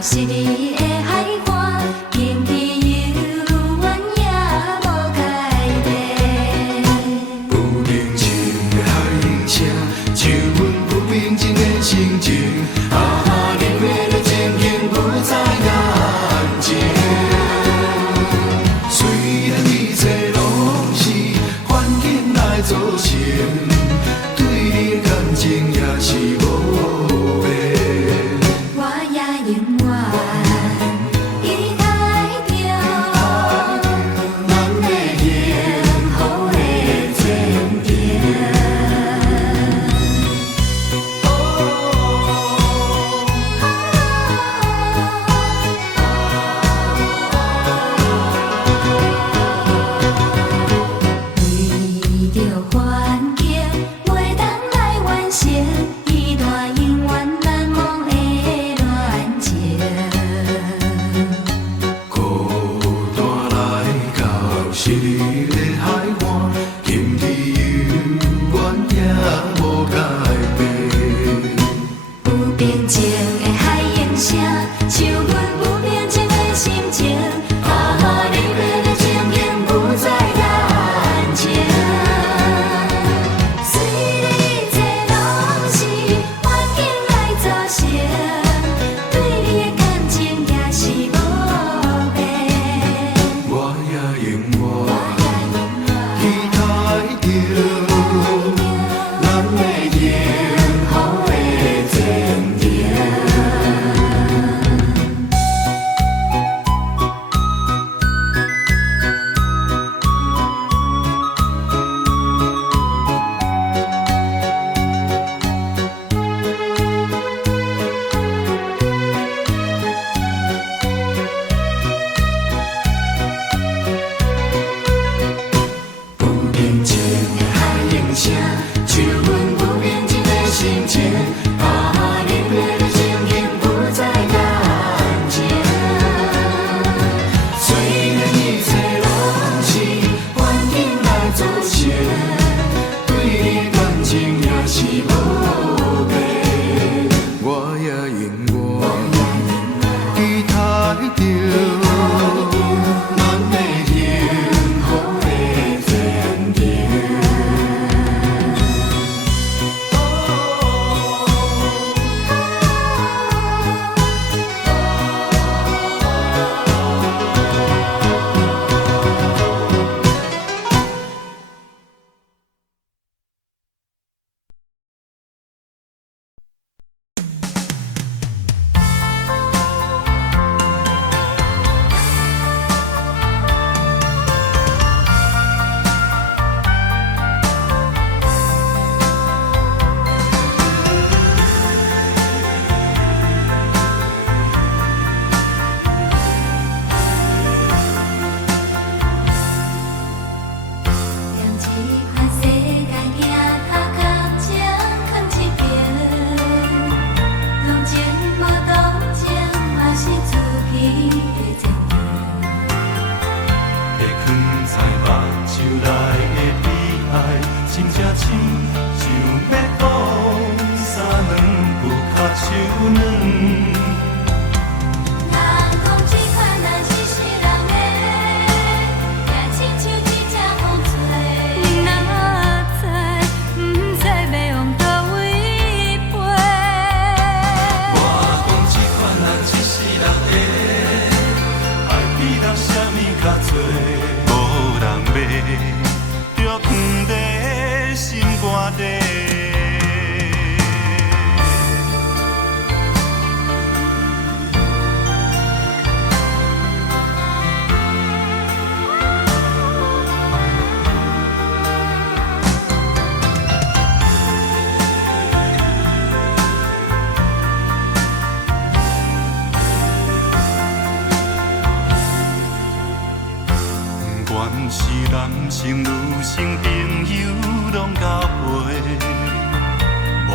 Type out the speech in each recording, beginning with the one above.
是你的海岸，经历幽怨也无改变。有宁静的海音声，唱阮不平静的心情。啊，你的热情已不在眼前。虽然一切拢是环境来造成，对你的感情也是无变。我也永远期待着咱的幸福的前程。为着环境，袂当来完成一段永远难忘的恋情。孤单来到是你的海岸，经历幽怨也无改变。不平静的海音声，唱阮不平静的心情。啊，你的热情已不在眼前。虽然一切拢是环境来造成，对你的感情也是无变。我也永远期待着。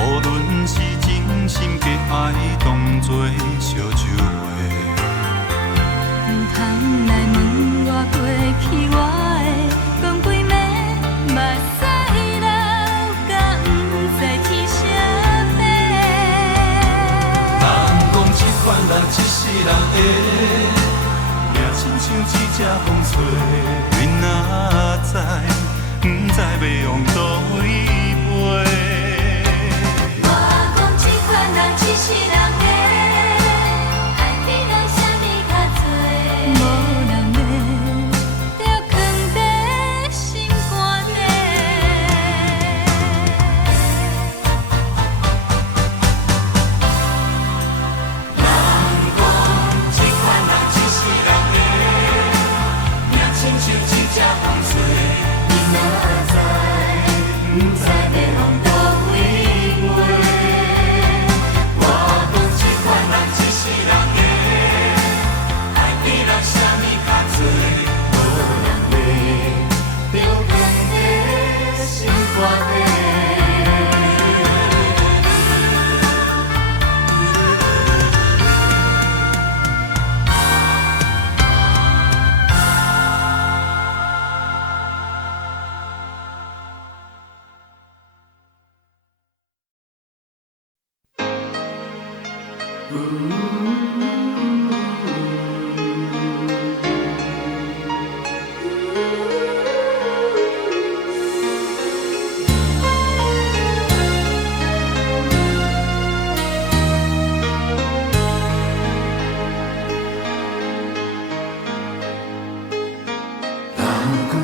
无论是真心假爱，当作烧酒话。唔通来问我过去我的，讲几暝目屎流，甲唔知天啥变。人讲这款人一世人会。亲像一只风吹，阮若知，不知要往倒位飞。我讲这款人一世人的，爱比咱啥物较多，无人要，着藏在心肝底。人讲这款人一世人。亲像一只风吹，你若知，不知要往倒位飞。我讲这款人一世人的，爱比咱啥物较多，无人要，着藏在心肝底。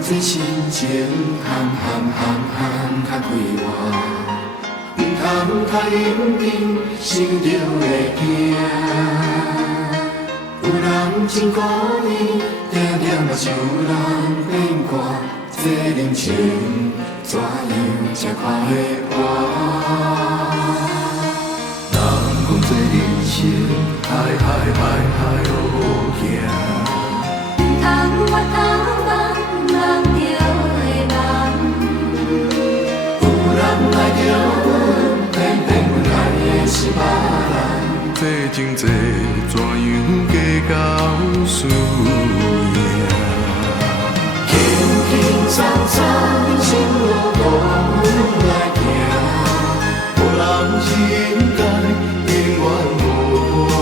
这心情含较快活，唔通太认真，想着会惊。有人真故意，定定嘛想人变卦，这人情怎样才看会破？人讲这人生，海路行。通我头望望着的梦，有人爱着阮，偏偏阮爱的是别人。这情债怎样计较输赢？轻轻松松，心路无阮来行，无人是应该永远无我。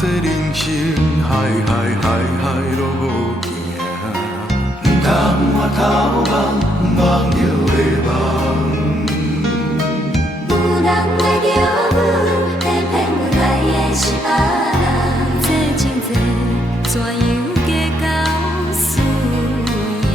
这人生海路无行，唔通我头望望着的梦。有人爱着阮，偏偏阮爱的是别人。这情债怎样计较输赢？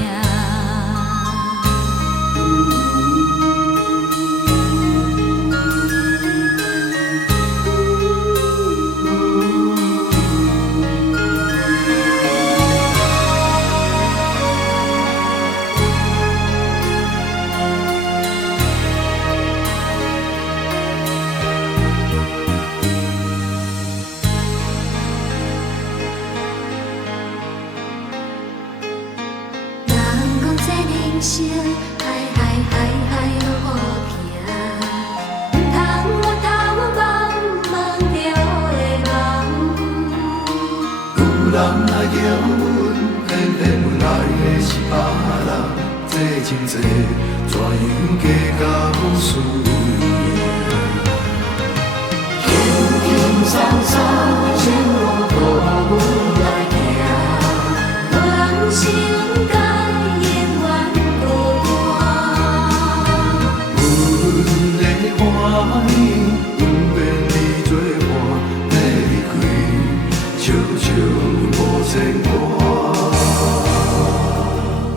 人生海路好行，唔通我头望望着的梦。有人爱着阮，偏偏阮爱的是别人。这情债怎样计较输赢？轻轻松松，心路无阮来行，无人是应该。欢喜，不愿你作伴，要离开，悄悄无牵挂。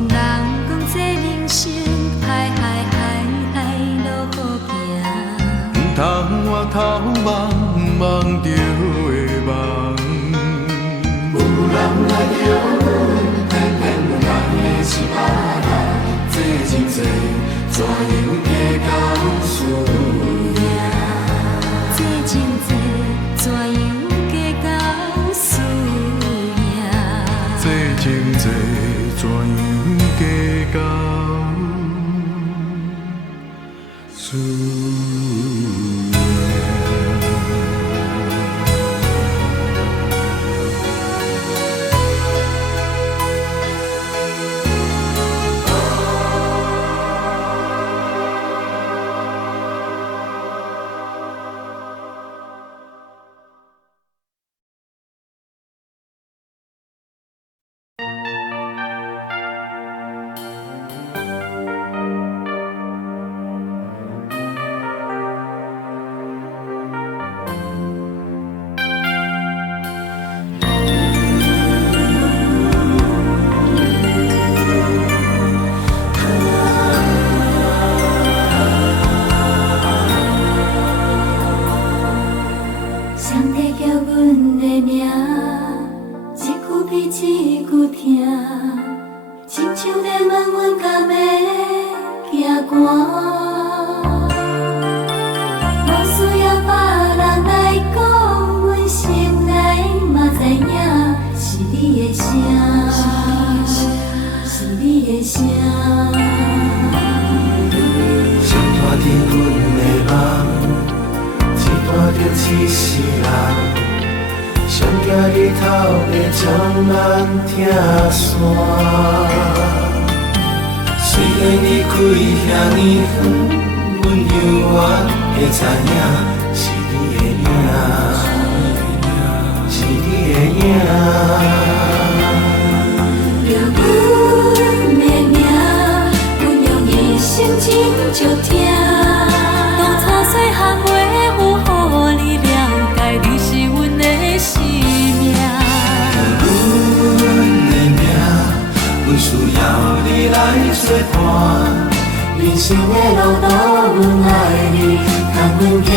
人讲这人生海路好行，唔通我头望着的梦。有人爱着阮，偏偏阮爱的是别人。这情债怎样计较输赢？这情的声，是你的声。上大伫阮的梦，一段着一世人。上惊日头会将咱拆散。虽然你开遐尼远，阮犹原会知影，是你的影，是你的影。着阮的名，阮用一生真足听。当初细汉袂有予你了解，你是阮的生命。阮的名，阮需要你来作伴。人生的路途，阮爱你，同阮行。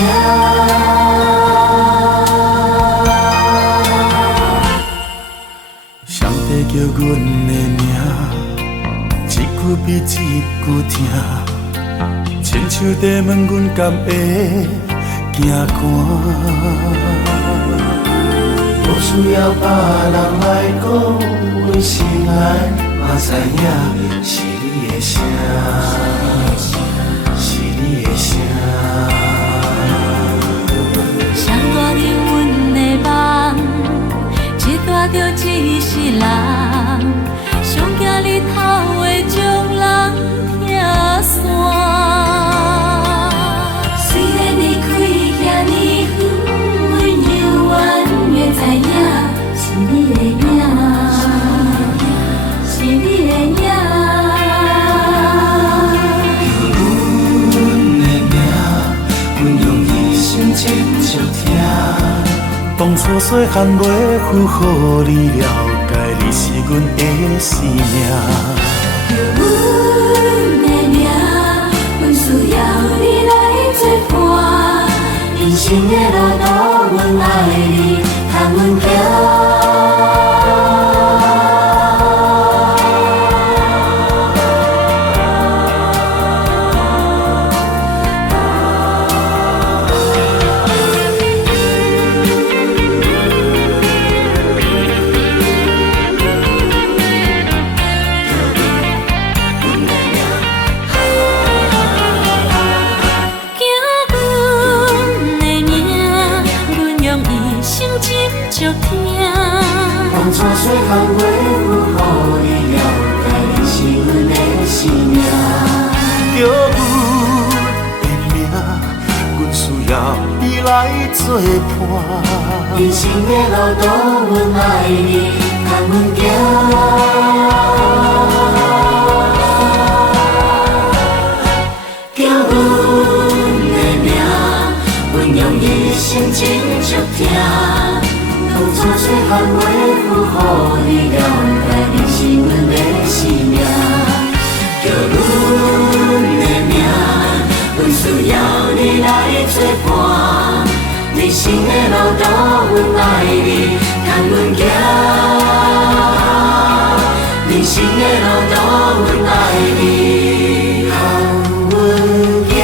上帝叫阮的名，一句比一句听。亲像在问阮敢会惊寒。无需要别人来讲，阮心内嘛知影，是你的声，是你的声。上大伫阮的梦，一大着一世人。上惊日头会将人拆散。虽然你开遐尼远，阮犹原会知影，是你的影，是你的影。真足听，当初细汉袂负予你了解，你是阮的生命。着阮的名，阮需要你来作伴。人生的路途，阮爱你，同阮行。当初细汉袂有予你了解，你是阮的生命。叫阮的名，阮需要你来作伴。人生的路途，阮爱你，同阮行。叫阮的名，阮用一生真足听。当初细汉袂负予你了解，你是阮的生命。叫阮的名，阮需要你来作伴。人生的路途，阮爱你，同阮行。人生的路途，阮爱你，同阮行。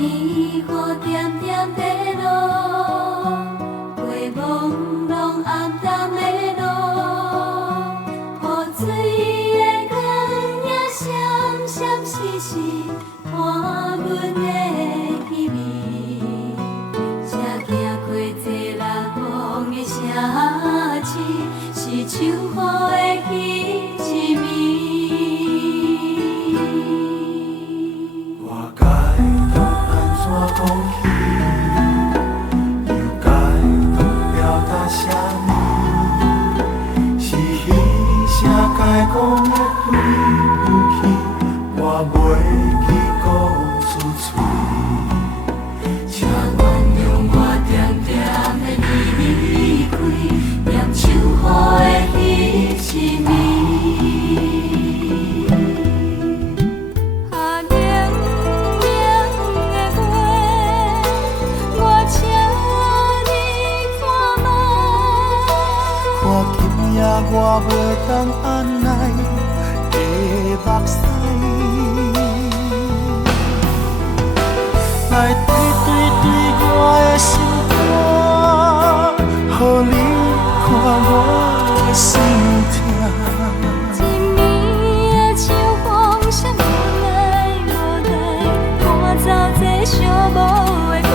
暝雨点点地落，陪朦胧暗淡的路，雨水的光影闪闪烁烁，伴阮的气味，才行过坐人风的城市，是秋雨的彼一暝。我该当安怎讲起？又该当表达啥物？是彼声该讲的对不起，我袂记讲出嘴。请原谅我点点的离开，念秋雨的彼一暝。啊，冷冷的月，我请你看无？看今夜我袂当按捺的目屎，来对我的心肝，予你看我的心痛。一暝的秋风谁无奈无奈，赶走这寂寞的我。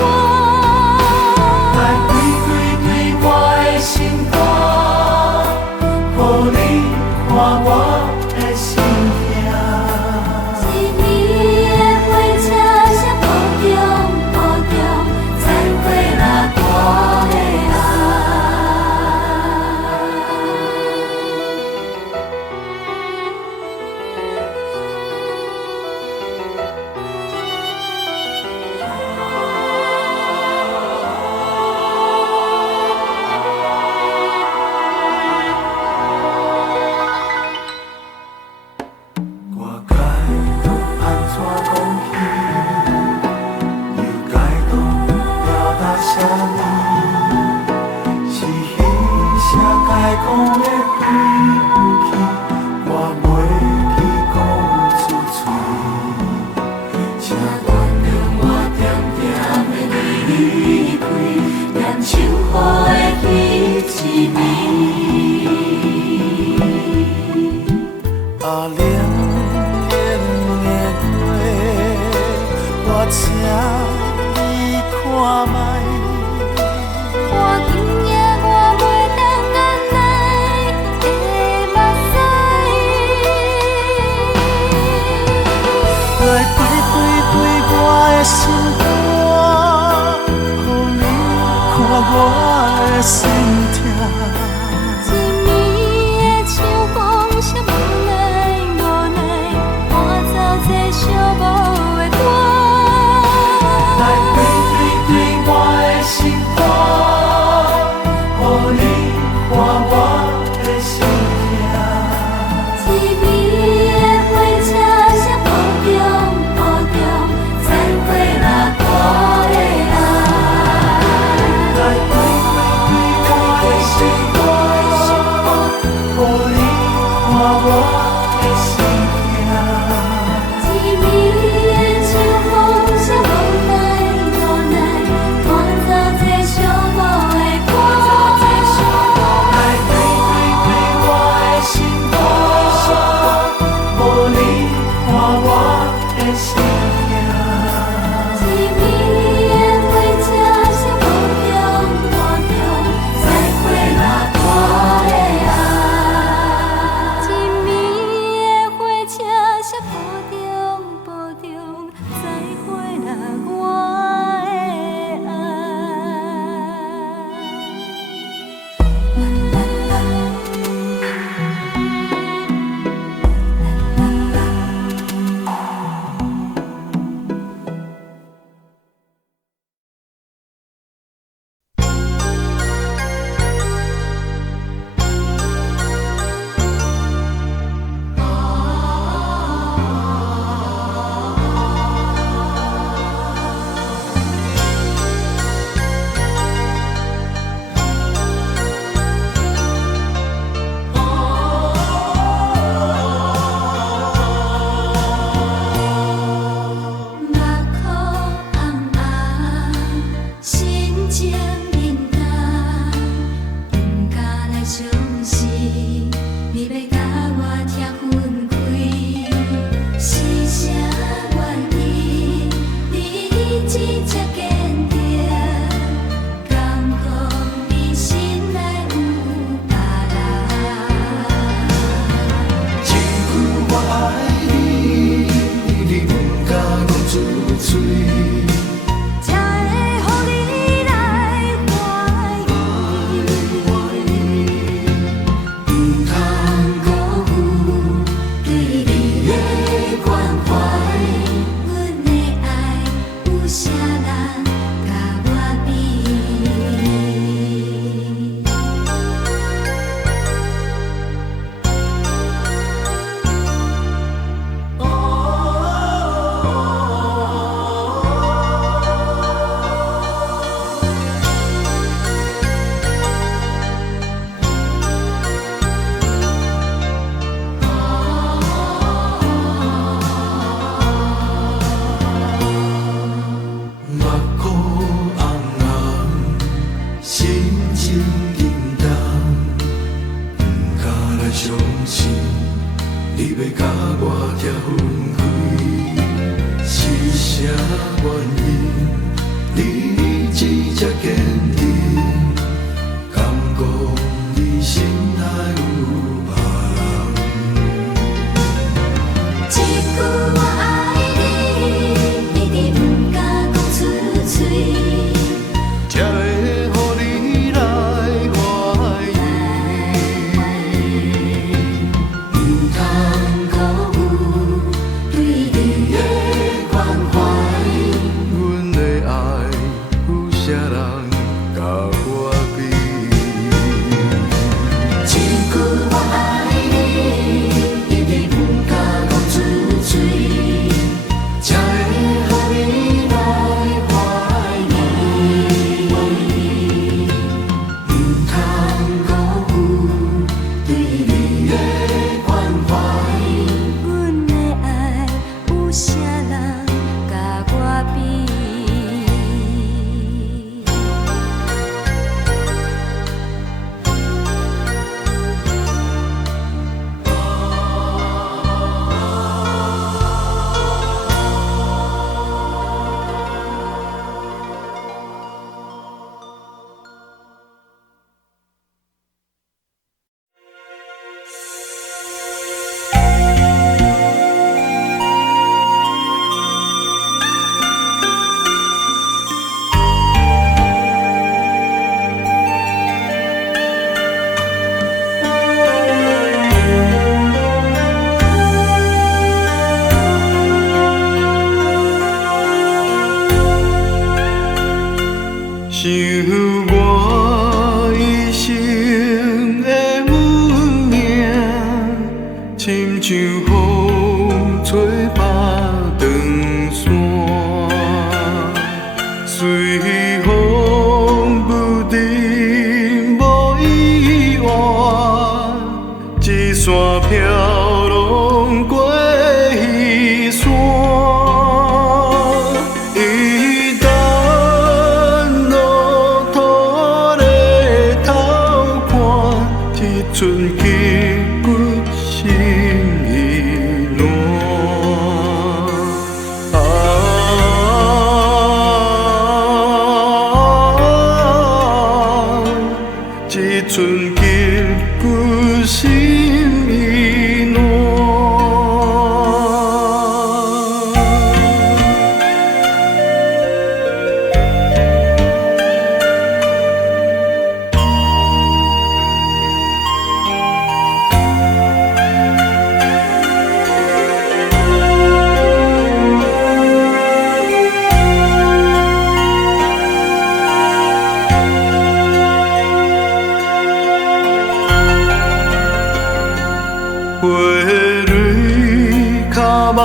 来对我的心肝，予你看我的心痛。一暝的火车谁抱中，再会啦，大的爱。我该当安怎讲起？又该当表达啥物？是彼声该讲的对不起，我袂记讲出嘴。请原谅我点点的离开，念秋雨的彼一暝。啊，冷冷的月，我请你看卖。看今夜我袂当按捺的目屎，来对我的心肝，予你看我的心痛。一暝的秋风谁无奈无奈，赶走这寂寞的我。来对我的心肝，予你看我的心痛。一暝的火车谁抱中，再会啦，大的爱。来对原因？你一直坚定，敢讲你心内有别人？一句我爱你，一直不敢讲出嘴。才会予你来怀疑，唔通辜负对你的关怀。阮的爱有啥人甲我比？一句我爱你，一直不敢讲出嘴，才会予你来怀疑。唔通辜负对你的关怀。阮的爱有啥人甲我比？想我一生的运命，亲像风吹白长线，随风不停无意外，一线飘浪过彼山。剩筋骨心已烂，一寸筋骨心已烂。花蕊脚摆，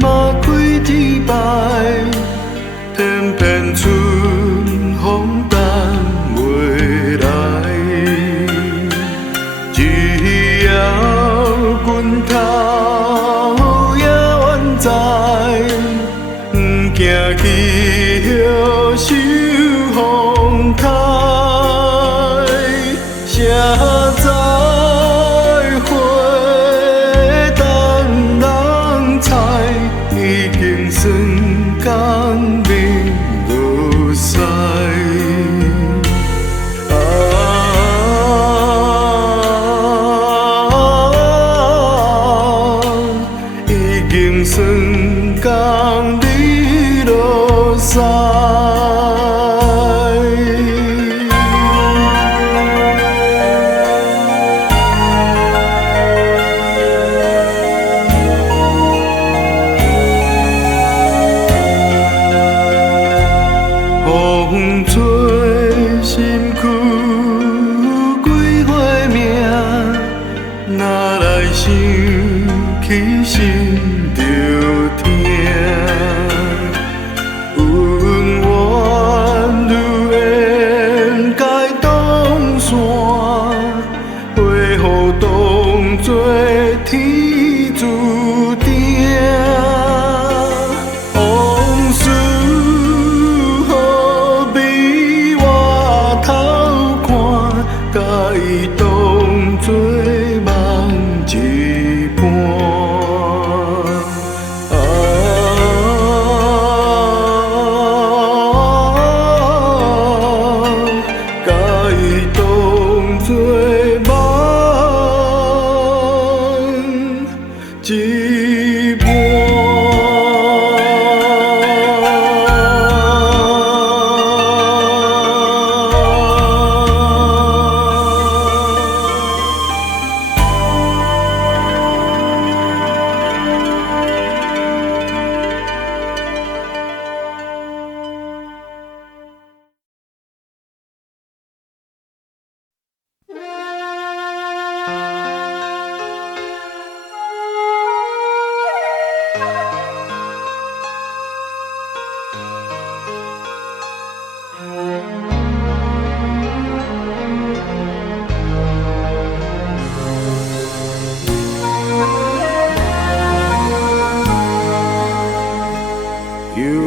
嘛开枝摆，偏偏春风等袂来。只要拳头也远在，不惊气候受风台。谁知花等人采，已经算工面落屎。已经算工你落屎。一寸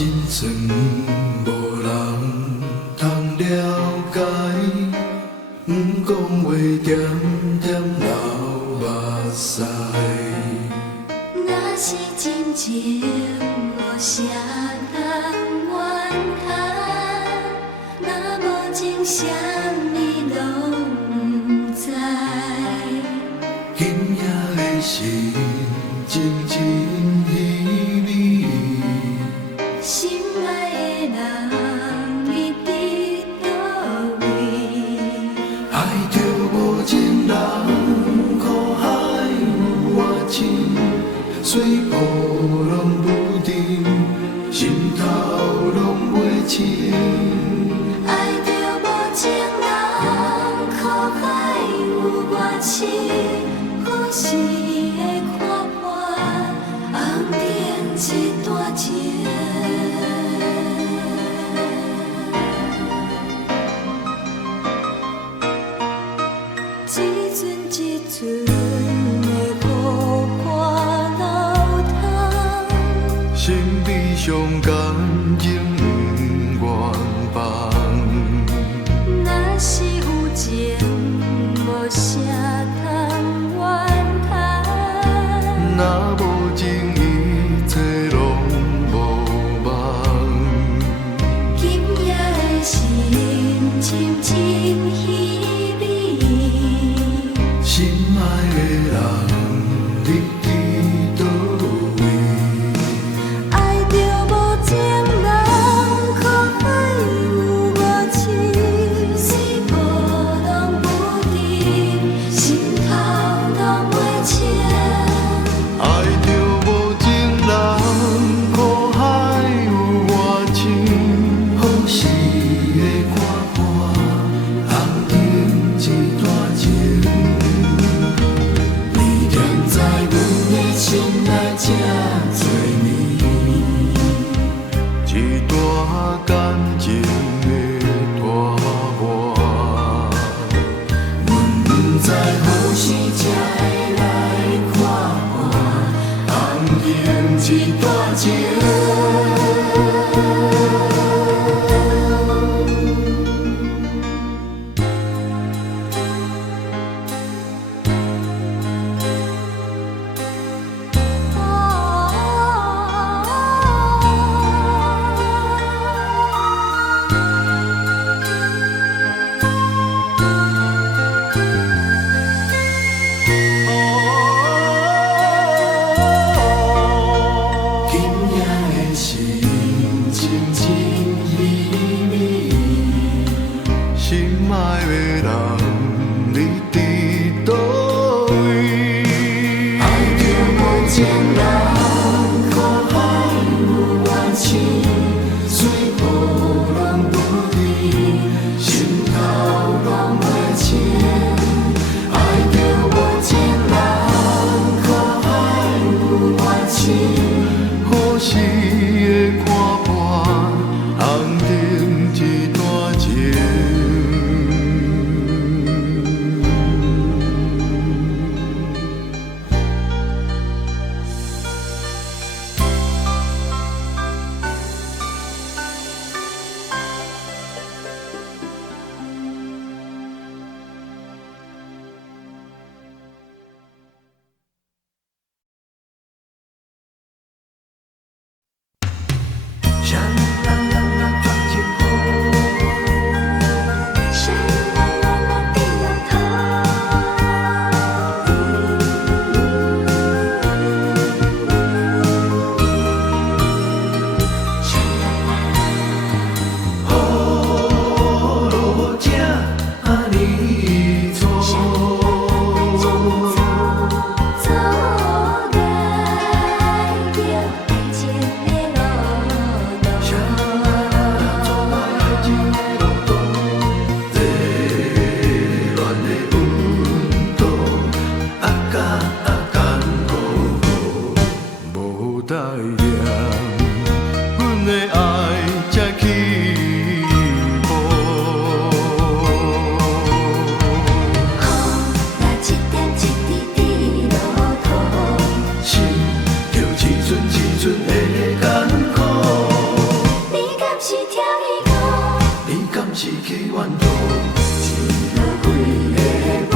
一寸的雨汗伤感情不愿放。若是有情，无啥通怨叹。若无情，一切拢无望。今夜的心深深稀微，心爱的人，你伫倒位？爱着无情人，可还有我痴？水波浪不停，心头拢袂清。爱着无情人，苦海有外深。风时的看破，红灯一段情。你站在阮的心内这多年，一段感情的大磨。阮不知何时才会来看破，红灯一段情。今夜的心深深稀微，心爱的人，你伫倒位？爱着无情人，苦海有外深，水波浪不停，心头拢袂清。爱着无情人，苦海有外深。可惜的看破，红灯一段情。闪啦啦啦撞进风，闪啦啦啦地浪头，闪啦啦，路正啊你错，走来着爱情的路途。爱情的路途，热恋的温度，甘苦苦，无代念，阮的爱才起步。风若一点一滴滴落土，心就一寸一寸的艰苦，你敢是跳伊歌？你敢是去怨妒？落几个无，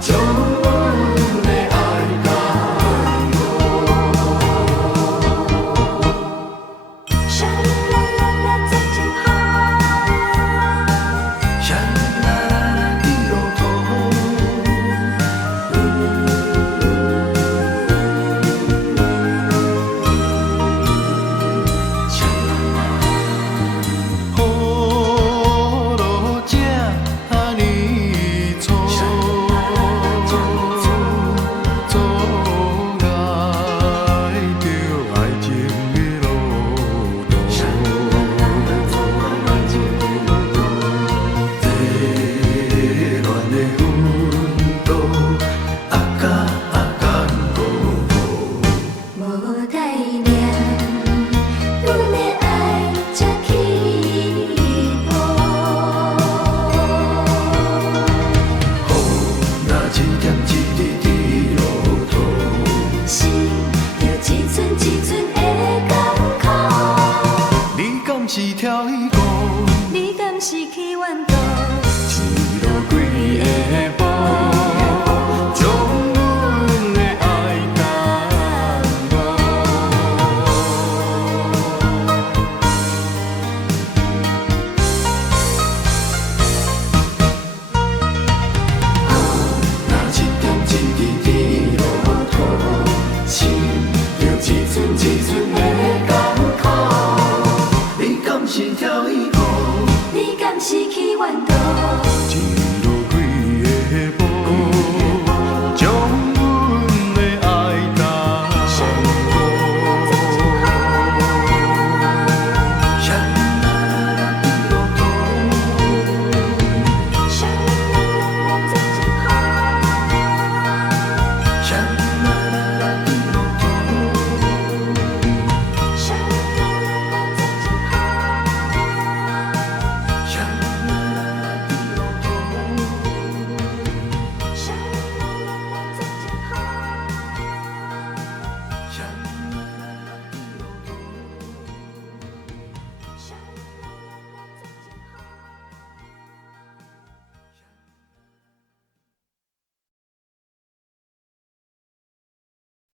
将阮的爱甘苦。跳一步，你敢失去原道？